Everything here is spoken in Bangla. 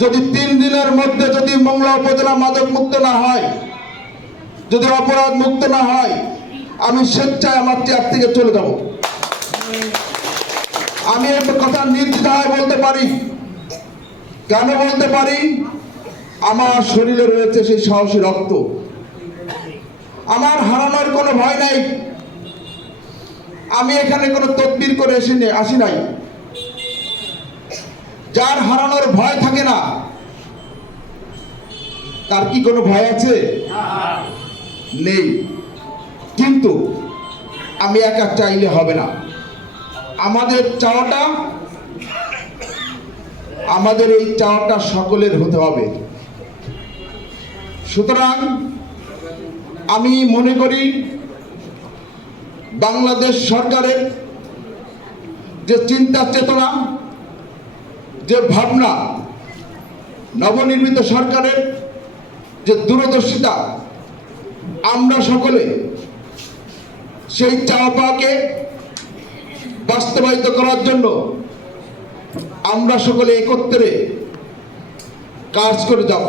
যদি 3 দিনের মধ্যে যদি মংলা উপজেলা মাদক মুক্ত না হয়, যদি অপরাধ মুক্ত না হয়, আমি স্বেচ্ছায় আমার চেয়ার থেকে চলে যাব। আমি এই কথা নির্দ্বিধায় বলতে পারি। কেন বলতে পারি? আমার শরীরে রয়েছে সেই সাহসী রক্ত। আমার হারানোর কোনো ভয় নাই। আমি এখানে কোনো তদবির করে আসি নাই। যার হারানোর ভয় থাকে না, তার কি কোনো ভয় আছে? নেই। কিন্তু আমি একা চাইলে হবে না। আমাদের চাওয়াটা, আমাদের এই চাওয়াটা সকলের হতে হবে। সুতরাং আমি মনে করি বাংলাদেশ সরকারের যে চিন্তা চেতনা, যে ভাবনা, নবনির্মিত সরকারের যে দূরদর্শিতা, আমরা সকলে সেই চাওয়া পাওয়াকে বাস্তবায়িত করার জন্য আমরা সকলে একত্রে কাজ করে যাব।